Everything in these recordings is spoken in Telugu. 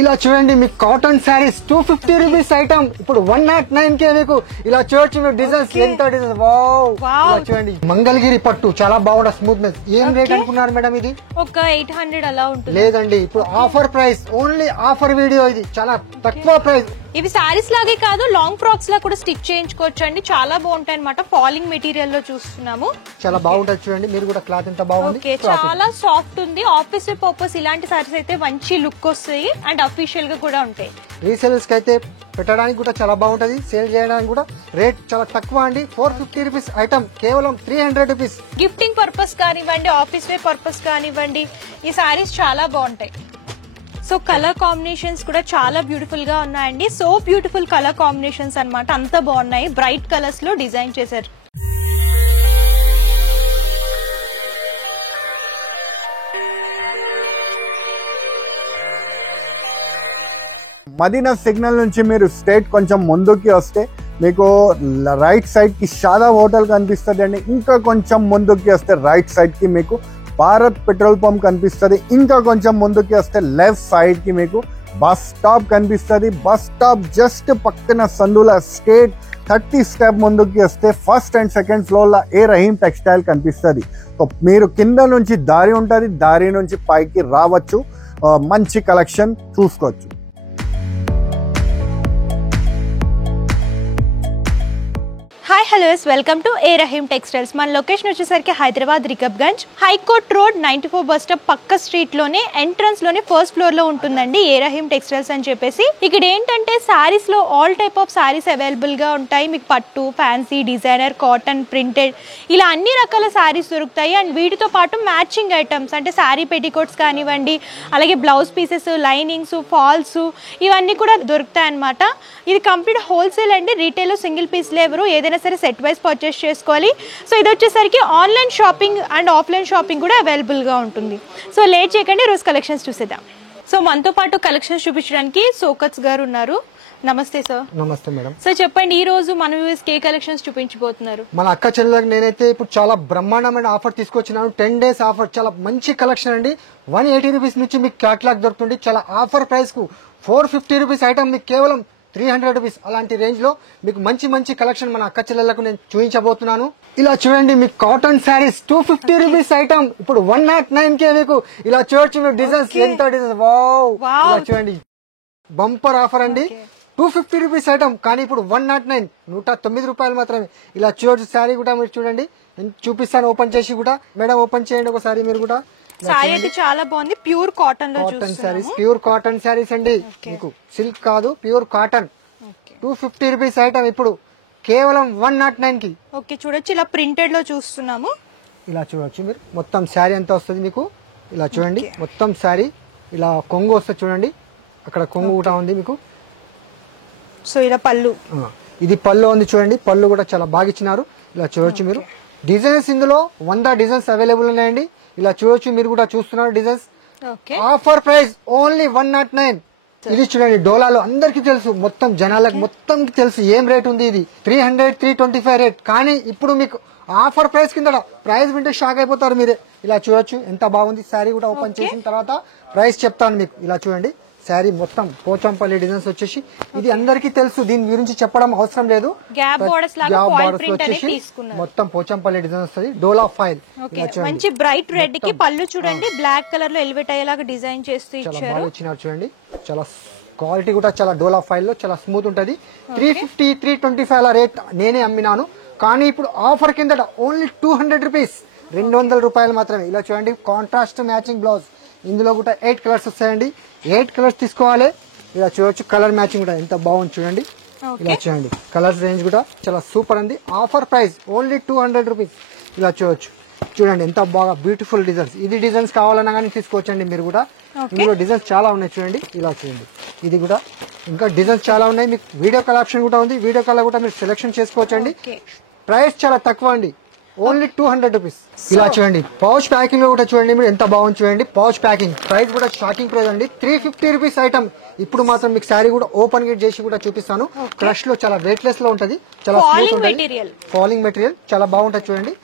ఇలా చూడండి మీకు కాటన్ శారీస్ 250 రూపీస్ ఐటమ్ ఇప్పుడు 109K మీకు ఇలా చూడొచ్చు మీరు డిజైన్స్ ఎంత డిజైన్స్ వావ్ ఇలా చూడండి మంగళగిరి పట్టు చాలా బాగుంటుంది స్మూత్నెస్ ఏం రేట్ అనుకున్నారు మేడం ఇది ఒక 800 అలా ఉంటుంది లేదండి ఇప్పుడు offer price only offer video ఇది చాలా తక్కువ ప్రైస్ ఇవి సారీస్ లాగే కాదు లాంగ్ ఫ్రాక్స్ లా కూడా స్టిచ్ చేయించుకోవచ్చు అండి చాలా బాగుంటాయి అన్నమాట ఫాలింగ్ మెటీరియల్ లో చూస్తున్నాము చాలా బాగుంటుంది చూడండి మీరు కూడా క్లాత్ ఎంత బాగుంది చాలా సాఫ్ట్ ఉంది ఆఫీస్ పర్పస్ ఇలాంటి సారీస్ అయితే మంచి లుక్ వస్తాయి అండ్ అఫీషియల్ గా కూడా ఉంటాయి రీసేల్స్ కి అయితే పెట్టడానికి కూడా చాలా బాగుంటది సేల్ చేయడానికి కూడా రేట్ చాలా తక్కువ అండి 450 రూపీస్ ఐటమ్ కేవలం 300 రూపీస్ గిఫ్టింగ్ పర్పస్ కానివ్వండి ఆఫీస్ వేర్ పర్పస్ కానివ్వండి ఈ సారీస్ చాలా బాగుంటాయి సో కలర్ కాంబినేషన్స్ కూడా చాలా బ్యూటిఫుల్ గా ఉన్నాయండి సో బ్యూటిఫుల్ కలర్ కాంబినేషన్స్ అన్నమాట అంత బాగున్నాయి బ్రైట్ కలర్స్ లో డిజైన్ చేశారు మదీనా సిగ్నల్ నుంచి మీరు స్ట్రైట్ కొంచెం ముందుకి వస్తే మీకు రైట్ సైడ్ కి షాదాబ్ హోటల్ కనిపిస్తుంది అండి ఇంకా కొంచెం ముందుకి వస్తే రైట్ సైడ్ కి మీకు భారత్ పెట్రోల్ పంప్ కనిపిస్తుంది ఇంకా కొంచెం ముందుకి వస్తే లెఫ్ట్ సైడ్ కి మీకు బస్ స్టాప్ కనిపిస్తుంది బస్ స్టాప్ జస్ట్ పక్కన సందుల స్ట్రేట్ 30 స్టెప్ ముందుకి వస్తే ఫస్ట్ అండ్ సెకండ్ ఫ్లోర్ లో ఏ రహీం టెక్స్టైల్ కనిపిస్తుంది సో మీరు కింద నుంచి దారి ఉంటుంది దారి నుంచి పైకి రావచ్చు మంచి కలెక్షన్ చూసుకోవచ్చు hi hello welcome to A Rahim textiles మన లొకేషన్ వచ్చేసరికి Hyderabad Rikabganj high court road 94 bus stop పక్క స్ట్రీట్ లోనే ఎంట్రన్స్ లోనే ఫస్ట్ ఫ్లోర్ లో ఉంటుందండి ఏ రహీం టెక్స్టైల్స్ అని చెప్పేసి ఇక్కడ ఏంటంటే సారీస్ లో all type of saris available గా ఉంటాయి మీకు పట్టు ఫ్యాన్సీ డిజైనర్ కాటన్ ప్రింటెడ్ ఇలా అన్ని రకాల సారీస్ దొరుకుతాయి అండ్ వీటితో పాటు మ్యాచింగ్ ఐటమ్స్ అంటే సారీ పెట్టికోట్స్ కానివ్వండి అలాగే బ్లౌజ్ పీసెస్ లైనింగ్స్ ఫాల్స్ ఇవన్నీ కూడా దొరుకుతాయి అన్నమాట ఇది కంప్లీట్ హోల్సేల్ అండి రీటైల్ సింగిల్ పీస్ లేవరు ఏదైనా సరే సెట్ వైస్ పర్చేస్ చేసుకోవాలి సో ఇది వచ్చేసరికి online shopping and offline shopping కూడా అవైలబుల్గా ఉంటుంది సో లేట్ చేయకండి రోజు కలెక్షన్స్ చూసేద్దాం సో మనతో పాటు కలెక్షన్స్ చూపించడానికి సోకత్స్ గారు ఉన్నారు నమస్తే సార్ నమస్తే మేడం సార్ చెప్పండి ఈ రోజు మన వ్యూవర్స్ కే కలెక్షన్స్ చూపించబోతున్నారు మన అక్క చెల్లెలకు నేనైతే ఇప్పుడు చాలా బ్రహ్మాండమైన ఆఫర్ తీసుకొచ్చినాను 10 days ఆఫర్ చాలా మంచి కలెక్షన్ అండి 180 రూపీస్ నుంచి మీకు క్యాట్లాగ్ దొరుకుతుంది చాలా ఆఫర్ ప్రైస్ కు 450 రూపీస్ ఐటమ్ మీకు కేవలం 300 రూపీస్ అలాంటి రేంజ్ లో మీకు మంచి మంచి కలెక్షన్ మన అక్క చెల్లెలకు నేను చూపించబోతున్నాను ఇలా చూడండి మీకు కాటన్ శారీస్ 250 రూపీస్ ఐటమ్ ఇప్పుడు 109K మీకు ఇలా చూడొచ్చు మీరు డిజైన్స్ ఎంత డిజైన్స్ వావ్ ఇలా చూడండి బంపర్ ఆఫర్ అండి 250 రూపీస్ ఐటమ్ కానీ ఇప్పుడు 109 రూపాయలు మాత్రమే ఇలా చూడొచ్చు శారీ కూడా మీరు చూడండి నేను చూపిస్తాను ఓపెన్ చేసి కూడా మేడం ఓపెన్ చేయండి ఒకసారి మీరు కూడా సారీ అయితే చాలా బాగుంది ప్యూర్ కాటన్ లో cotton saris pure cotton saris అండి మీకు సిల్క్ కాదు ప్యూర్ కాటన్ 250 రూపీస్ ఐటమ్ ఇప్పుడు కేవలం 109 కి ఓకే చూడొచ్చు ఇలా ప్రింటెడ్ లో చూస్తున్నాము ఇలా చూడొచ్చు మీరు మొత్తం శారీ ఎంత వస్తుంది మీకు ఇలా చూడండి మొత్తం శారీ ఇలా కొంగు వస్తుంది చూడండి అక్కడ కొంగు కూడా ఉంది మీకు సో ఇలా పళ్ళు ఇది పళ్ళు ఉంది చూడండి పళ్ళు కూడా చాలా బాగా ఇచ్చినారు ఇలా చూడొచ్చు మీరు డిజైన్స్ ఇందులో 100 డిజైన్స్ అవైలబుల్ ఉన్నాయండి ఇలా చూడొచ్చు మీరు కూడా చూస్తున్నారు డిజైన్స్ ఆఫర్ ప్రైస్ ఓన్లీ 109 ఇది చూడండి డోలాలో అందరికి తెలుసు మొత్తం జనాలకు మొత్తం తెలుసు ఏం రేట్ ఉంది ఇది 325 రేట్ కానీ ఇప్పుడు మీకు ఆఫర్ ప్రైస్ కింద ప్రైస్ వింటే షాక్ అయిపోతారు మీరే ఇలా చూడొచ్చు ఎంత బాగుంది శారీ కూడా ఓపెన్ చేసిన తర్వాత ప్రైస్ చెప్తాను మీకు ఇలా చూడండి శారీ మొత్తం పోచంపల్లి డిజైన్స్ వచ్చేసి ఇది అందరికీ తెలుసు దీని గురించి చెప్పడం అవసరం లేదు మొత్తం పోచంపల్లి డిజైన్ వస్తుంది డోలా ఫైల్ మంచి బ్రైట్ రెడ్ కి పళ్ళు చూడండి బ్లాక్ కలర్ లో ఎలివేట్ అయ్యేలాగా డిజైన్ చేస్తూ ఇచ్చారు చూడండి చాలా క్వాలిటీ కూడా చాలా డోలా ఫైల్ లో చాలా స్మూత్ ఉంటది 350 325 రేట్ నేనే అమ్మినాను కానీ ఇప్పుడు ఆఫర్ కింద ఓన్లీ 200 రూపీస్ 200 రూపాయలు మాత్రమే ఇలా చూడండి కాంట్రాస్ట్ మ్యాచింగ్ బ్లౌజ్ ఇందులో కూడా 8 కలర్స్ వస్తాయండి 8 కలర్స్ తీసుకోవాలి ఇలా చూడొచ్చు కలర్ మ్యాచింగ్ కూడా ఎంత బాగుంది చూడండి ఇలా చూడండి కలర్స్ రేంజ్ కూడా చాలా సూపర్ ఉంది ఆఫర్ ప్రైస్ ఓన్లీ 200 రూపీస్ ఇలా చూడొచ్చు చూడండి ఎంత బాగా బ్యూటిఫుల్ డిజైన్స్ ఇది డిజైన్స్ కావాలన్నా కానీ తీసుకోవచ్చండి మీరు కూడా ఇందులో డిజైన్స్ చాలా ఉన్నాయి చూడండి ఇలా చూడండి ఇది కూడా ఇంకా డిజైన్స్ చాలా ఉన్నాయి మీకు వీడియో కాల్ ఆప్షన్ కూడా ఉంది వీడియో కాల్ కూడా మీరు సెలెక్షన్ చేసుకోవచ్చండి ప్రైస్ చాలా తక్కువ అండి ఓన్లీ 200 రూపీస్ ఇలా చూడంండి పౌచ్ ప్యాకింగ్ లో కూడా చూడండి మీరు ఎంత బాగుంది చూడండి పౌచ్ ప్యాకింగ్ ప్రైస్ కూడా షాకింగ్ ప్రైస్ అండి 350 రూపీస్ ఐటమ్ ఇప్పుడు మాత్రం మీకు శారీ కూడా ఓపెన్ గేట్ చేసి కూడా చూపిస్తాను క్రష్ లో చాలా వెయిట్ లెస్ లో ఉంటది చాలా స్మూత్ ఉంటుంది ఫాలింగ్ మెటీరియల్ చాలా బాగుంటది చూడండి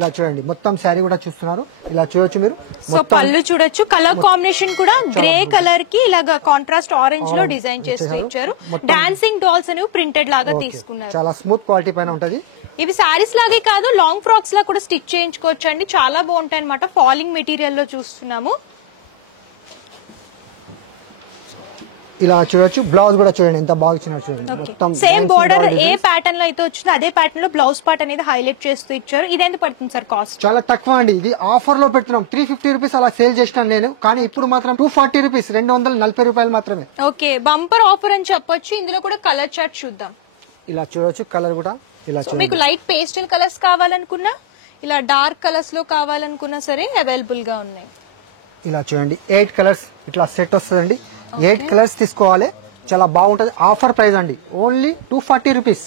ఇలా చూడండి మొత్తం శారీ కూడా చూస్తున్నారు, ఇలా చూడొచ్చు మీరు. సో పళ్ళు చూడొచ్చు, కలర్ కాంబినేషన్ కూడా గ్రే కలర్ కి ఇలాగా కాంట్రాస్ట్ ఆరెంజ్ లో డిజైన్ చేస్తూ ఇచ్చారు. డాన్సింగ్ డాల్స్ అనేవి ప్రింటెడ్ లాగా తీసుకున్నారు. చాలా స్మూత్ క్వాలిటీ పైన ఉంటది. ఇవి సారీస్ లాగే కాదు, లాంగ్ ఫ్రాక్స్ లా కూడా స్టిచ్ చేయించుకోవచ్చు అండి. చాలా బాగుంటాయి అనమాట. ఫాలింగ్ మెటీరియల్ లో చూస్తున్నాము. ఇలా చూడొచ్చు. బ్లౌజ్ కూడా చూడండి ఎంత బాగా ఇచ్చినారు చూడండి. మొత్తం సేమ్ బోర్డర్ ఏ ప్యాటర్న్ లో అయితే వచ్చిందో అదే ప్యాటర్న్ లో బ్లౌజ్ పార్ట్ అనేది హైలైట్ చేస్తూ ఇచ్చారు. ఇది ఎంత పడుతుంది సార్ కాస్ట్? చాలా తక్కువ అండి. ఇది ఆఫర్ లో పెడుతున్నాం. 350 రూపీస్ అలా సేల్ చేసినాను నేను, కానీ ఇప్పుడు మాత్రం 240 రూపీస్, 240 రూపాయలు మాత్రమే. ఓకే, బంపర్ ఆఫర్ అని చెప్పొచ్చు. ఇందులో కూడా కలర్ చార్ట్ చూద్దాం. ఇలా చూడొచ్చు. కలర్ కూడా ఇలా చూడండి. మీకు లైట్ పేస్టల్ కలర్స్ కావాలనుకున్నా, ఇలా డార్క్ కలర్స్ లో కావాలనుకున్నా సరే అవైలబుల్ గా ఉన్నాయి. ఇలా చూడండి 8 కలర్స్ ఇట్లా సెట్ వస్తుందండి. 8 కలర్స్ తీసుకోవాలి. చాలా బాగుంటది. ఆఫర్ ప్రైస్ అండి, ఓన్లీ 240 రూపీస్.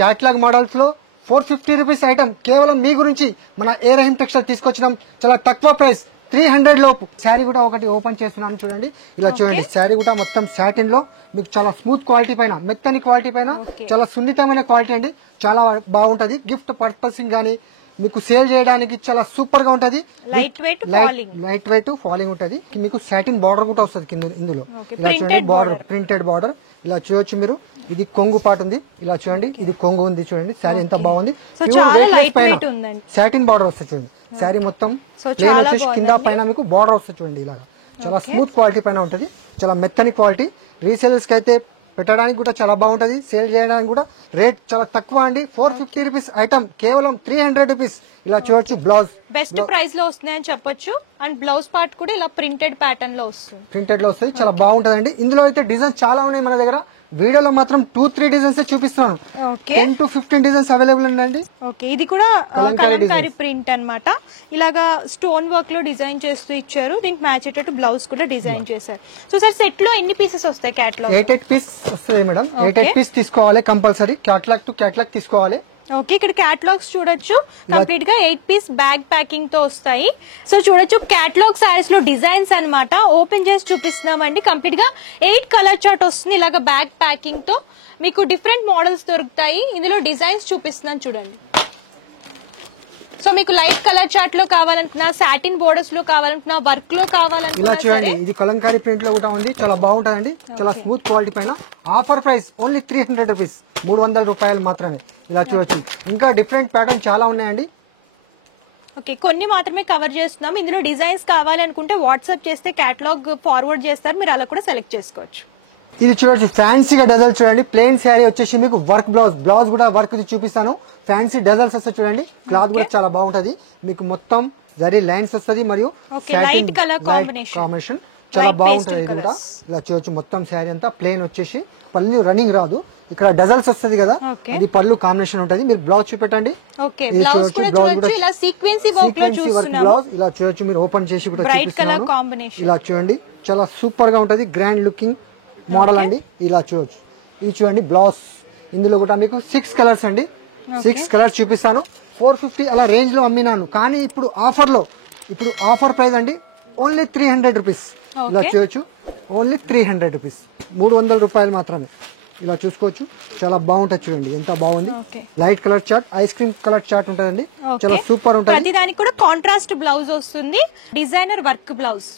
క్యాట్లాగ్ మోడల్స్ లో 450 రూపీస్ ఐటమ్ కేవలం మీ గురించి మన ఏ రహీం టెక్స్టైల్ తీసుకొచ్చినాం. చాలా తక్కువ ప్రైస్, 300 లోపు. శారీ కూడా ఒకటి ఓపెన్ చేస్తున్నాను చూడండి. ఇలా చూడండి, శారీ కూడా మొత్తం సాటిన్ లో మీకు చాలా స్మూత్ క్వాలిటీ పైన, మెత్తని క్వాలిటీ పైన, చాలా సున్నితమైన క్వాలిటీ అండి. చాలా బాగుంటది. గిఫ్ట్ పర్పసింగ్ గానీ మీకు సేల్ చేయడానికి చాలా సూపర్ గా ఉంటది. లైట్ వెయిట్ ఫాలింగ్ ఉంటది. మీకు సాటిన్ బార్డర్ కూడా వస్తుంది కింద. ఇందులో ఇలా చూడండి బార్డర్, ప్రింటెడ్ బార్డర్ ఇలా చూడొచ్చు మీరు. ఇది కొంగు పాట ఉంది. ఇలా చూడండి, ఇది కొంగు ఉంది చూడండి. శారీ ఎంత బాగుంది. సాటిన్ బార్డర్ వస్తుంది చూడండి. శారీ మొత్తం ప్లేన్ వచ్చేసి కింద పైన మీకు బార్డర్ వస్తుంది చూడండి. ఇలా చాలా స్మూత్ క్వాలిటీ పైన ఉంటది. చాలా మెత్తని క్వాలిటీ. రీసేలర్స్ కి అయితే పెట్టడానికి కూడా చాలా బాగుంటది. సేల్ చేయడానికి కూడా రేట్ చాలా తక్కువ అండి. 450 రూపీస్ ఐటమ్ కేవలం 300 రూపీస్. ఇలా చూడొచ్చు. బ్లౌజ్ బెస్ట్ ప్రైస్ లో వస్తున్నాయని చెప్పొచ్చు. అండ్ బ్లౌజ్ పార్ట్ కూడా ఇలా ప్రింటెడ్ ప్యాటర్న్ లో వస్తుంది. ప్రింటెడ్ లో వస్తుంది. చాలా బాగుంటదండి. ఇందులో అయితే డిజైన్స్ చాలా ఉన్నాయి మన దగ్గర. వీడియోలో మాత్రం 2-3 డిజైన్స్ చూపిస్తున్నాను. 10 to 15 డిజైన్స్ అవైలబుల్ ఉందండి. ఓకే, ఇది కూడా కలంకారీ ప్రింట్ అన్నమాట. ఇలాగా స్టోన్ వర్క్ లో డిజైన్ చేస్తూ ఇచ్చారు. దీనికి మ్యాచ్ అయ్యేటట్టు బ్లౌజ్ కూడా డిజైన్ చేశారు. సో సార్ సెట్ లో ఎన్ని పీసెస్ వస్తాయి? క్యాటలాగ్ 8 పీస్ వస్తాయి మేడం. 8 పీస్ తీసుకోవాలి కంపల్సరీ. క్యాటలాగ్ టు క్యాటలాగ్ తీసుకోవాలి. ఓకే, ఇక్కడ క్యాటలాగ్స్ చూడొచ్చు. కంప్లీట్ గా 8 పీస్ బ్యాగ్ ప్యాకింగ్ తో వస్తాయి. సో చూడొచ్చు క్యాటలాగ్ సారీస్ లో డిజైన్స్ అన్నమాట. ఓపెన్ చేసి చూపిస్తున్నామండి. కంప్లీట్ గా 8 కలర్ చార్ట్ వస్తుంది. ఇలాగా బ్యాగ్ ప్యాకింగ్ తో మీకు డిఫరెంట్ మోడల్స్ దొరుకుతాయి. ఇందులో డిజైన్స్ చూపిస్తున్నాను చూడండి. సో మీకు లైట్ కలర్ చార్ట్ లో కావాలనుకున్నా, సాటిన్ బోర్డర్స్ లో కావాలనుకున్నా, వర్క్ లో కావాలనుకున్నా ఇలా చూడండి. ఇది కలంకారీ ప్రింట్ లో కూడా ఉంది. చాలా బాగుంటదండి. చాలా స్మూత్ క్వాలిటీ పైన. ఆఫర్ ప్రైస్ ఓన్లీ 300 రూపీస్, 300 రూపాయలు మాత్రమే. ఇలా చూడొచ్చు. ఇంకా డిఫరెంట్ ప్యాటర్న్ చాలా ఉన్నాయండి. ఓకే, కొన్ని మాత్రమే కవర్ చేస్తున్నాం. ఇందులో డిజైన్స్ కావాలనుకుంటే వాట్సాప్ చేస్తే కేటలాగ్ ఫార్వర్డ్ చేస్తారు. మీరు అలా కూడా సెలెక్ట్ చేసుకోవచ్చు. ఇది చూడొచ్చు. ఫ్యాన్సీగా డజల్ చూడండి. ప్లెయిన్ శారీ వచ్చేసి మీకు వర్క్ బ్లౌజ్ కూడా వర్క్ చూపిస్తాను. ఫ్యాన్సీ డజల్స్ వస్తాయి చూడండి. క్లాత్ కూడా చాలా బాగుంటది. మీకు మొత్తం జరీ లైన్స్ వస్తుంది మరియు లైట్ కలర్ కాంబినేషన్ చాలా బాగుంటది. ఇది కూడా ఇలా చూడొచ్చు. మొత్తం శారీ అంతా ప్లెయిన్ వచ్చేసి పళ్ళు రన్నింగ్ రాదు. ఇక్కడ డజల్స్ వస్తుంది కదా, ఇది పళ్ళు కాంబినేషన్ ఉంటది. మీరు బ్లౌజ్ చూపెట్టండి. బ్లౌజ్ ఇలా చూడొచ్చు. మీరు ఓపెన్ చేసి కూడా చూపిస్తున్నాను. ఇలా చూడండి. చాలా సూపర్ గా ఉంటది. గ్రాండ్ లుకింగ్ మోడల్ అండి. ఇలా చూడొచ్చు. ఇది చూడండి బ్లౌజ్. ఇందులో కూడా మీకు 6 కలర్స్ అండి. 6 కలర్స్ చూపిస్తాను. 450 అలా రేంజ్ లో అమ్మినాను, కానీ ఇప్పుడు ఆఫర్ లో, ఇప్పుడు ఆఫర్ ప్రైస్ అండి ఓన్లీ 300 రూపీస్. ఇలా చూడొచ్చు. ఓన్లీ 300 రూపీస్, 300 రూపాయలు మాత్రమే. ఇలా చూసుకోవచ్చు. చాలా బాగుంటది చూడండి. ఎంత బాగుంది. Light colour chart, ice cream colour chart ఉంటదండి. చాలా సూపర్ ఉంటుంది. ప్రతి దానికి కూడా కాంట్రాస్ట్ బ్లౌజ్ వస్తుంది. Designer work blouse.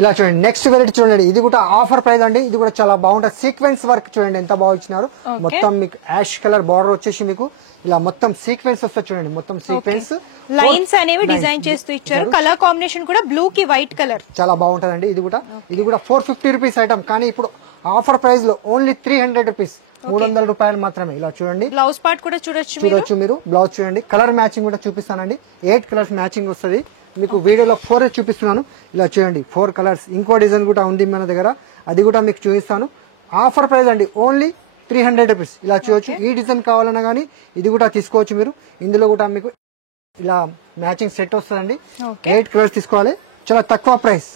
ఇలా చూడండి. నెక్స్ట్ వెరైటీ చూడండి. ఇది కూడా ఆఫర్ ప్రైస్ అండి. ఇది కూడా చాలా బాగుంటుంది. సీక్వెన్స్ వర్క్ చూడండి ఎంత బాగా ఇచ్చినారు. మొత్తం మీకు యాష్ కలర్ బార్డర్ వచ్చేసి మీకు ఇలా మొత్తం సీక్వెన్స్ వస్తుంది చూడండి. మొత్తం సీక్వెన్స్ లైన్స్ అనేవి డిజైన్ చేస్తూ ఇచ్చారు. కలర్ కాంబినేషన్ కూడా బ్లూ కి వైట్ కలర్ చాలా బాగుంటదండి. ఇది కూడా 450 రూపీస్ ఐటమ్, కానీ ఇప్పుడు ఆఫర్ ప్రైస్ లో ఓన్లీ 300 రూపీస్, 300 రూపాయలు మాత్రమే. ఇలా చూడండి. బ్లౌజ్ పార్ట్ కూడా చూడొచ్చు మీరు. బ్లౌజ్ చూడండి. కలర్ మ్యాచింగ్ కూడా చూపిస్తానండి. 8 కలర్స్ మ్యాచింగ్ వస్తుంది. మీకు వీడియోలో 4 చూపిస్తున్నాను. ఇలా చూడండి. 4 కలర్స్. ఇంకో డిజైన్ కూడా ఉంది మన దగ్గర, అది కూడా మీకు చూపిస్తాను. ఆఫర్ ప్రైస్ అండి ఓన్లీ 300 రూపీస్. ఇలా చూడొచ్చు. ఈ డిజైన్ కావాలన్నా కానీ ఇది కూడా తీసుకోవచ్చు మీరు. ఇందులో కూడా మీకు ఇలా మ్యాచింగ్ సెట్ వస్తుందండి. 8 కలర్స్ తీసుకోవాలి. చాలా తక్కువ ప్రైస్.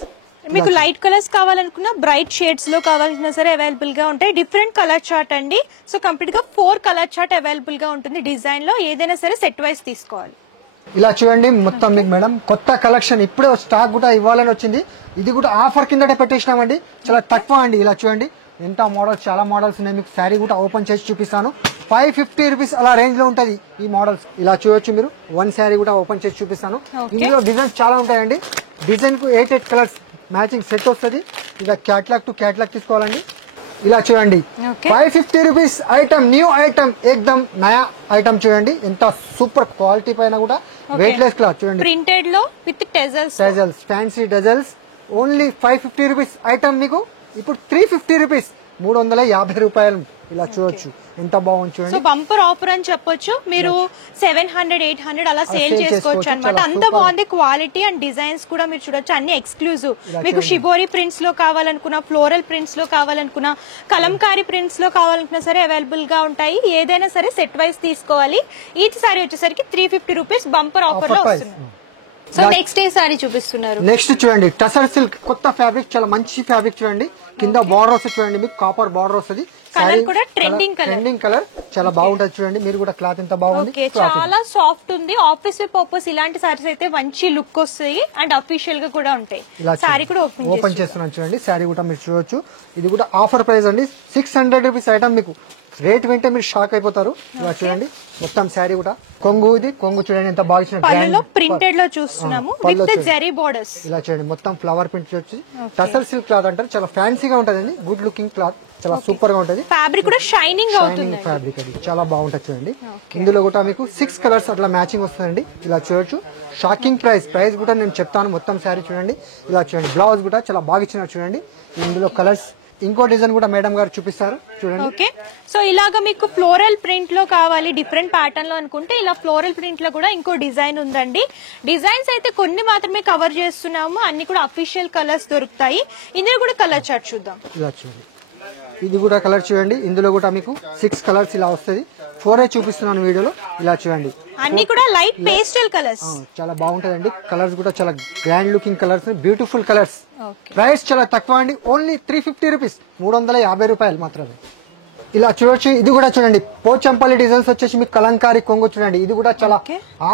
మీకు లైట్ కలర్స్ కావాలనుకున్నా, బ్రైట్ షేడ్స్ లో కావాలనుకున్నా సరే అవైలబుల్ గా ఉంటాయి. డిఫరెంట్ కలర్ చార్ట్ అండి. సో కంప్లీట్ గా 4 కలర్ చార్ట్ అవైలబుల్ గా ఉంటుంది. డిజైన్ లో ఏదైనా సరే సెట్ వైస్ తీసుకోవాలి. ఇలా చూడండి. మొత్తం మీకు మేడం కొత్త కలెక్షన్ ఇప్పుడే స్టాక్ కూడా ఇవ్వాలని వచ్చింది. ఇది కూడా ఆఫర్ కిందటే పెట్టేసినామండి. చాలా తక్కువ అండి. ఇలా చూడండి. ఎంత మోడల్స్, చాలా మోడల్స్ ఉన్నాయి. మీకు శారీ కూడా ఓపెన్ చేసి చూపిస్తాను. 550 రూపీస్ అలా రేంజ్ లో ఉంటది ఈ మోడల్స్. ఇలా చూడొచ్చు మీరు. వన్ శారీ కూడా ఓపెన్ చేసి చూపిస్తాను. ఇందులో డిజైన్స్ చాలా ఉంటాయండి. డిజైన్ కు 8 కలర్స్ మ్యాచింగ్ సెట్ వస్తుంది. ఇలా క్యాట్లాగ్ టు క్యాట్లాగ్ తీసుకోవాలండి. ఇలా చూడండి 550 రూపీస్ ఐటమ్, న్యూ ఐటమ్, ఏకదమ్ నయా ఐటమ్. చూడండి ఎంత సూపర్ క్వాలిటీ పైన కూడా వెయిట్ లెస్ క్లాత్. చూడండి ప్రింటెడ్ లో with టెజల్స్, fancy dazzles. Only 550 rupees item మీకు ఇప్పుడు 350 రూపీస్, 350 రూపాయలు. ఇలా చూడొచ్చు ఎంత బాగుంది సో చూడండి. బంపర్ ఆఫర్ అని చెప్పొచ్చు. మీరు 700, 800 అలా సేల్ చేసుకోవచ్చు అనమాట. అంత బాగుంది క్వాలిటీ అండ్ డిజైన్స్ కూడా మీరు చూడొచ్చు. అన్ని ఎక్స్క్లూజివ్. మీకు షిబోరి ప్రింట్స్ లో కావాలనుకున్నా, ఫ్లోరల్ ప్రింట్స్ లో కావాలనుకున్నా, కలంకారీ ప్రింట్స్ లో కావాలనుకున్నా సరే అవైలబుల్ గా ఉంటాయి. ఏదైనా సరే సెట్ వైస్ తీసుకోవాలి. ఈచ్ సారీ వచ్చేసరికి 350 రూపీస్ బంపర్ ఆఫర్ లో వస్తుంది. సో నెక్స్ట్ ఏ సారీ చూపిస్తున్నారు? నెక్స్ట్ చూడండి టసర్ సిల్క్ కొత్త ఫ్యాబ్రిక్, చాలా మంచి ఫ్యాబ్రిక్. చూడండి కింద బార్డర్ వస్తుంది. చూడండి మీకు కాపర్ బార్డర్ వస్తుంది. కలర్ కూడా ట్రెండింగ్ కలర్ చాలా బాగుంటది. చూడండి మీరు కూడా క్లాత్ ఎంత బాగుంది. చాలా సాఫ్ట్ ఉంది. ఆఫీస్ పర్పస్ ఇలాంటి సారీస్ అయితే మంచి లుక్ వస్తాయి అండ్ అఫీషియల్ గా కూడా ఉంటాయి. సారీ కూడా ఓపెన్ చేస్తున్నాను చూడండి. సారీ కూడా మీరు చూడొచ్చు. ఇది కూడా ఆఫర్ ప్రైస్ అండి. 600 రూపీస్ ఐటమ్. మీకు రేట్ వింటే మీరు షాక్ అయిపోతారు. ఇలా చూడండి మొత్తం శారీ కూడా కొంగు. ఇది కొంగు చూడండి ఎంత బాగా ఇచ్చిన పళ్ళులో ప్రింటెడ్ లో చూస్తున్నాము విత్ జరీ బోర్డర్స్. ఇలా చూడండి మొత్తం ఫ్లవర్ ప్రింట్ వచ్చి టసర్ సిల్క్ క్లాత్ అంటారు. చాలా ఫ్యాన్సీగా ఉంటదండి. గుడ్ లుకింగ్ క్లాత్, చాలా సూపర్ గా ఉంటది. ఫ్యాబ్రిక్ కూడా షైనింగ్ అవుతుంది. ఫ్యాబ్రిక్ అది చాలా బాగుంటది చూడండి. ఇందులో కూడా మీకు 6 కలర్స్ అట్లా మ్యాచింగ్ వస్తుందండి. ఇలా చూడొచ్చు. షాకింగ్ ప్రైస్ కూడా నేను చెప్తాను. మొత్తం శారీ చూడండి. ఇలా చూడండి బ్లౌజ్ కూడా చాలా బాగా ఇచ్చినారు చూడండి. ఇందులో కలర్స్ ఇంకో డిజైన్ కూడా మేడం గారు చూపిస్తారు చూడండి. ఓకే, సో ఇలాగా మీకు ఫ్లోరల్ ప్రింట్ లో కావాలి, డిఫరెంట్ ప్యాటర్న్ లో అనుకుంటే ఇలా ఫ్లోరల్ ప్రింట్ లో కూడా ఇంకో డిజైన్ ఉందండి. డిజైన్స్ అయితే కొన్ని మాత్రమే కవర్ చేస్తున్నాము. అన్ని కూడా అఫీషియల్ కలర్స్ దొరుకుతాయి. ఇందులో కూడా కలర్ చార్ట్ చూద్దాం. ఇలా చూడండి. ఇది కూడా కలర్ చూడండి. ఇందులో కూడా మీకు 6 కలర్స్ ఇలా వస్తుంది. 4 చూపిస్తున్నాను వీడియోలో. ఇలా చూడండి అన్ని కూడా లైట్ పేస్టల్ కలర్స్. చాలా బాగుంటదండి. కలర్స్ కూడా చాలా grand looking colours, beautiful colours. Price చాలా తక్కువ అండి. ఓన్లీ 350 రూపీస్, 350 రూపాయలు మాత్రమే. ఇలా చూడొచ్చు. ఇది కూడా చూడండి పోచంపల్లి డిజైన్స్ వచ్చేసి మీకు కలంకారీ కొంగు చూడండి. ఇది కూడా చాలా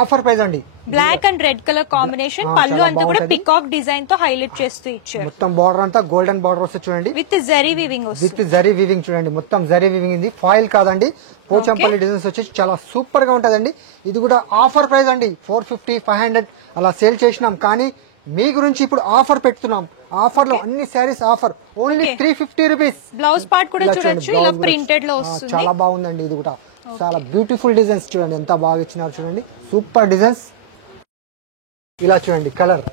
ఆఫర్ ప్రైస్ అండి. Black and red colour combination. పళ్ళు అంతా కూడా పికాక్ డిజైన్ తో హైలైట్ చేస్తూ ఇచ్చారు. మొత్తం బార్డర్ అంతా గోల్డెన్ బార్డర్ వస్తుంది చూడండి. విత్ జరీ వీవింగ్ వస్తుంది. విత్ జరీ వీవింగ్ చూడండి. మొత్తం జరీ వీవింగ్ ఇది ఫాయిల్ కాదండి. పోచంపల్లి డిజైన్స్ వచ్చేసి చాలా సూపర్ గా ఉంటదండి. ఇది కూడా ఆఫర్ ప్రైస్ అండి. 450, 500 అలా సేల్ చేసినాం. కానీ మీ గురించి ఇప్పుడు ఆఫర్ పెడుతున్నాం. ఆఫర్ లో అన్ని saris offer. Only 350 rupees. Blouse part కూడా చూడొచ్చు. ఇలా ప్రింటెడ్ లో వస్తుంది. చాలా బాగుందండి. ఇది కూడా చాలా బ్యూటిఫుల్ డిజైన్స్ చూడండి. ఎంత బాగా ఇచ్చినారు చూడండి. Super designs. ఇలా చూడండి కలర్.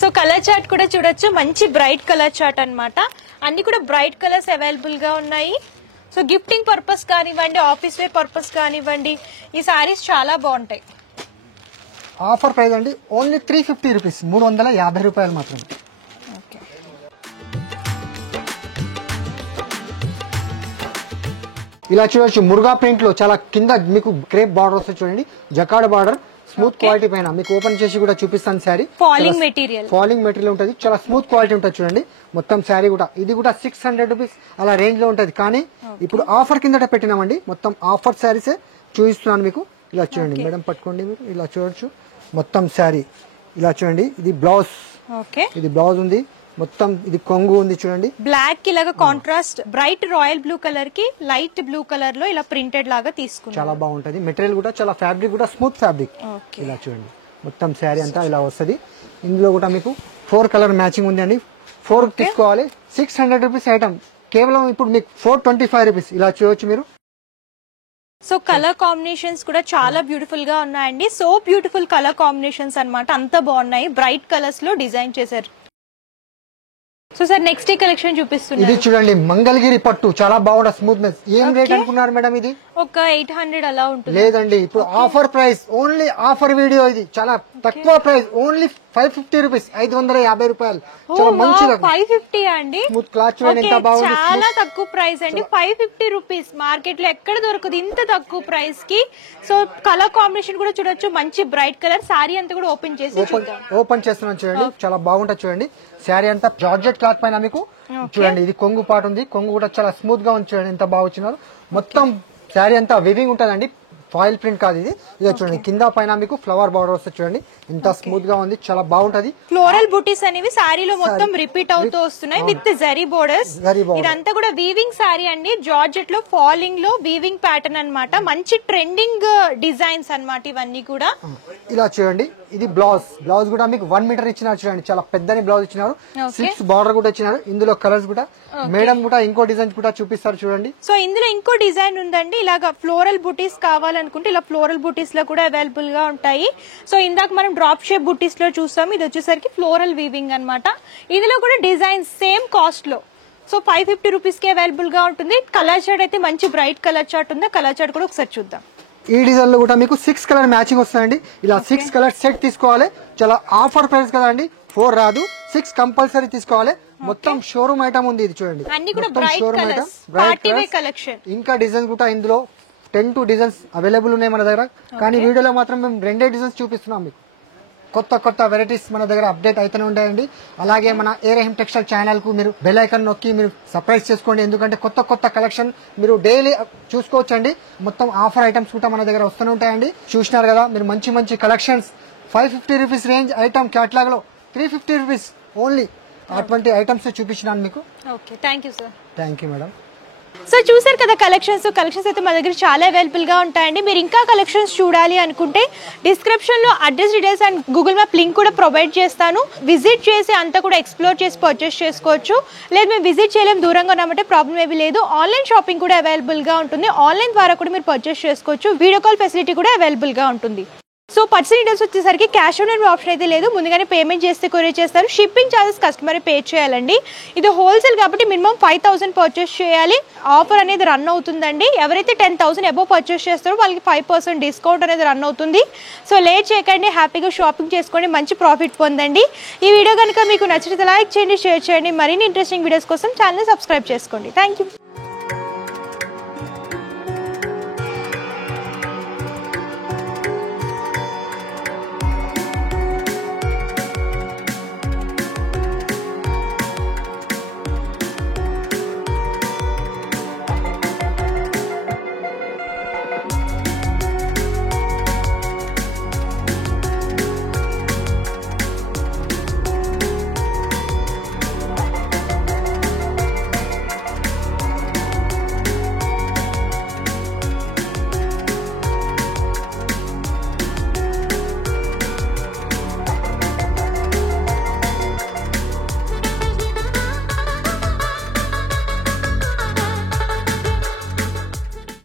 సో కలర్ చార్ట్ కూడా చూడొచ్చు. మంచి బ్రైట్ కలర్ చార్ట్ అన్నమాట. అన్ని కూడా బ్రైట్ కలర్స్ అవైలబుల్ గా ఉన్నాయి. సో గిఫ్టింగ్ పర్పస్ కానివ్వండి, ఆఫీస్ వేర్ పర్పస్ కానివ్వండి, ఈ సారీస్ చాలా బాగుంటాయి. ఆఫర్ ప్రైస్ అండి. ఓన్లీ 350 రూపీస్, 350 రూపాయలు మాత్రమే. ఇలా చూడొచ్చు. మురుగా ప్రింట్ లో చాలా కింద మీకు క్రేప్ బార్డర్ వస్తుంది చూడండి. జకాడ్ బార్డర్ స్మూత్ క్వాలిటీ పైన మీకు ఓపెన్ చేసి కూడా చూపిస్తాను. శారీ ఫాలింగ్ మెటీరియల్ ఉంటుంది. చాలా స్మూత్ క్వాలిటీ ఉంటుంది చూడండి. మొత్తం శారీ కూడా ఇది కూడా 600 రూపీస్ అలా రేంజ్ లో ఉంటుంది. కానీ ఇప్పుడు ఆఫర్ కిందట పెట్టినామండి. మొత్తం ఆఫర్ శారీసే చూపిస్తున్నాను మీకు. ఇలా చూడండి మేడం పట్టుకోండి మీరు. ఇలా చూడొచ్చు మొత్తం శారీ. ఇలా చూడండి. ఇది బ్లౌజ్. ఇది బ్లౌజ్ ఉంది. మొత్తం ఇది కొంగు ఉంది చూడండి. బ్లాక్ కి లాగా contrast bright royal blue colour కి లైట్ బ్లూ కలర్ లో ఇలా ప్రింటెడ్ లాగా తీసుకున్నాం. చాలా బాగుంటది. మెటీరియల్ కూడా చాలా ఫ్యాబ్రిక్ కూడా స్మూత్ ఫ్యాబ్రిక్. ఇలా చూడండి మొత్తం శారీ అంతా ఇలా వస్తుంది. ఇందులో కూడా మీకు 4 కలర్ మ్యాచింగ్ ఉంది అండి. 4 తీసుకోవాలి. 600 రూపీస్ ఐటమ్. కేవలం ఇప్పుడు మీకు 425 రూపీస్. ఇలా చూడొచ్చు మీరు. సో కలర్ కాంబినేషన్స్ కూడా చాలా బ్యూటిఫుల్ గా ఉన్నాయండి. సో బ్యూటిఫుల్ కలర్ కాంబినేషన్స్ అన్నమాట. అంత బాగున్నాయి. బ్రైట్ కలర్స్ లో డిజైన్ చేశారు. సో సార్ నెక్స్ట్ ఈ కలెక్షన్ చూపిస్తున్నారు. ఇది చూడండి మంగళగిరి పట్టు. చాలా బాగుంటుంది స్మూత్నెస్. ఏం రేట్ అనుకున్నారు మేడం? ఇది ఒక 800 అలా ఉంటుంది. లేదండి ఇప్పుడు offer price. Only offer video. ఇది చాలా తక్కువ ప్రైస్. ఓన్లీ 550 రూపీస్, 550 రూపాయలు. చాలా మంచిది. 550 అండి. స్మూత్ క్లాత్ చూడండి ఎంత బాగుంది. చాలా తక్కువ ప్రైస్ అండి. 550 రూపీస్. మార్కెట్ లో ఎక్కడ దొరకదు ఇంత తక్కువ ప్రైస్ కి. సో కలర్ కాంబినేషన్ కూడా చూడొచ్చు. మంచి బ్రైట్ కలర్. సారీ అంతా కూడా ఓపెన్ చేసి ఓపెన్ చేస్తున్నాను చూడండి. చాలా బాగుంటుంది చూడండి. శారీ అంతా జార్జెట్ క్లాత్ పైన మీకు చూడండి. ఇది కొంగు పాటు ఉంది. కొంగు కూడా చాలా స్మూత్ గా ఉంది చూడండి. ఎంత బాగా వచ్చినారు. మొత్తం శారీ అంతా వివింగ్ ఉంటదండి. ఫాయిల్ ప్రింట్ కాదు ఇది చూడండి కింద పైన మీకు ఫ్లవర్ బార్డర్ వస్తుంది చూడండి ఎంత స్మూత్ గా ఉంది చాలా బాగుంటది ఫ్లోరల్ బూటీస్ అనేవి సారీలో మొత్తం రిపీట్ అవుతూ వస్తున్నాయి విత్ జరీ బోర్డర్స్ ఇదంతా కూడా వీవింగ్ సారీ అండి జార్జెట్ లో ఫాలింగ్ లో వీవింగ్ ప్యాటర్న్ అన్నమాట మంచి ట్రెండింగ్ డిజైన్స్ అన్నమాట ఇవన్నీ కూడా ఇలా చూడండి ఇది బ్లౌజ్ కూడా మీకు 1 మీటర్ ఇచ్చినారు చూడండి చాలా పెద్దని బ్లౌజ్ ఇచ్చినారు 6 బార్డర్ కూడా ఇచ్చినారు ఇందులో కలర్స్ కూడా మేడం కూడా ఇంకో డిజైన్ కూడా చూపిస్తారు చూడండి సో ఇందులో ఇంకో డిజైన్ ఉందండి ఇలాగా ఫ్లోరల్ బూటీస్ కావాలనుకుంటే ఇలా ఫ్లోరల్ బూటీస్ లో కూడా అవైలబుల్ గా ఉంటాయి సో ఇందాక మనం డ్రాప్ షేప్ బూటీస్ లో చూస్తాం ఇది వచ్చేసరికి ఫ్లోరల్ వీవింగ్ అన్నమాట ఇందులో కూడా డిజైన్ సేమ్ కాస్ట్ లో సో 550 రూపీస్ కి అవైలబుల్ గా ఉంటుంది కలర్ చార్ట్ అయితే మంచి బ్రైట్ కలర్ చార్ట్ ఉంది కలర్ చార్ట్ కూడా ఒకసారి చూద్దాం ఈ డిజైన్ లో కూడా మీకు 6 కలర్ మ్యాచింగ్ వస్తాయండి ఇలా 6 కలర్ సెట్ తీసుకోవాలి చాలా ఆఫర్ ప్రైస్ కదండి 4 రాదు 6 కంపల్సరీ తీసుకోవాలి మొత్తం షోరూమ్ ఐటమ్ ఉంది ఇది చూడండి షోరూమ్ ఐటమ్ బ్రైట్ ఇంకా డిజైన్స్ కూడా ఇందులో 10 డిజైన్స్ అవైలబుల్ ఉన్నాయి మన దగ్గర కానీ వీడియోలో మాత్రం మేము 2 డిజైన్స్ చూపిస్తున్నాం మీకు కొత్త వెరైటీస్ మన దగ్గర అప్డేట్ అయితేనే ఉంటాయండి అలాగే మన ఏ రహీం టెక్స్టైల్ ఛానల్ కు మీరు బెల్ ఐకాన్ నొక్కి మీరు సబ్స్క్రైబ్ చేసుకోండి ఎందుకంటే కొత్త కలెక్షన్ మీరు డైలీ చూసుకోవచ్చండి మొత్తం ఆఫర్ ఐటమ్స్ కూడా మన దగ్గర వస్తూనే ఉంటాయండి చూసినారు కదా మీరు మంచి collections 550 rupees range item catalogue లో 350 రూపీస్ ఓన్లీ అటువంటి ఐటమ్స్ చూపించినాను మీకు okay thank you sir thank you madam so చూసారు కదా కలెక్షన్స్ అయితే మా దగ్గర చాలా అవైలబుల్ గా ఉంటాయండి మీరు ఇంకా కలెక్షన్స్ చూడాలి అనుకుంటే డిస్క్రిప్షన్ లో address details and Google map link కూడా ప్రొవైడ్ చేస్తాను విజిట్ చేసి అంతా కూడా ఎక్స్ప్లోర్ చేసి పర్చేస్ చేసుకోవచ్చు లేదు మేము విజిట్ చేయలేము దూరంగా ఉన్నామంటే ప్రాబ్లం ఏమీ లేదు ఆన్లైన్ షాపింగ్ కూడా అవైలబుల్ గా ఉంటుంది ఆన్లైన్ ద్వారా కూడా మీరు పర్చేస్ చేసుకోవచ్చు వీడియో కాల్ ఫెసిలిటీ కూడా అవైలబుల్ గా ఉంటుంది సో పర్సనల్ డీటెయిల్స్ వచ్చేసరికి క్యాష్ ఆన్ డెలివరీ ఆప్షన్ అయితే లేదు ముందుగానే పేమెంట్ చేస్తే కొరియర్ చేస్తారు షిప్పింగ్ ఛార్జెస్ కస్టమర్ పే చేయాలండి ఇది హోల్సేల్ కాబట్టి మినిమం 5000 పర్చేస్ చేయాలి ఆఫర్ అనేది రన్ అవుతుందండి ఎవరైతే 10,000 అబోవ్ పర్చేస్ చేస్తారో వాళ్ళకి 5% డిస్కౌంట్ అనేది రన్ అవుతుంది సో లేట్ చేయకండి హ్యాపీగా షాపింగ్ చేసుకోండి మంచి ప్రాఫిట్ పొందండి ఈ వీడియో కనుక మీకు నచ్చితే లైక్ చేయండి షేర్ చేయండి మరిన్ని ఇంట్రెస్టింగ్ వీడియోస్ కోసం ఛానల్ సబ్స్క్రైబ్ చేసుకోండి థ్యాంక్ యూ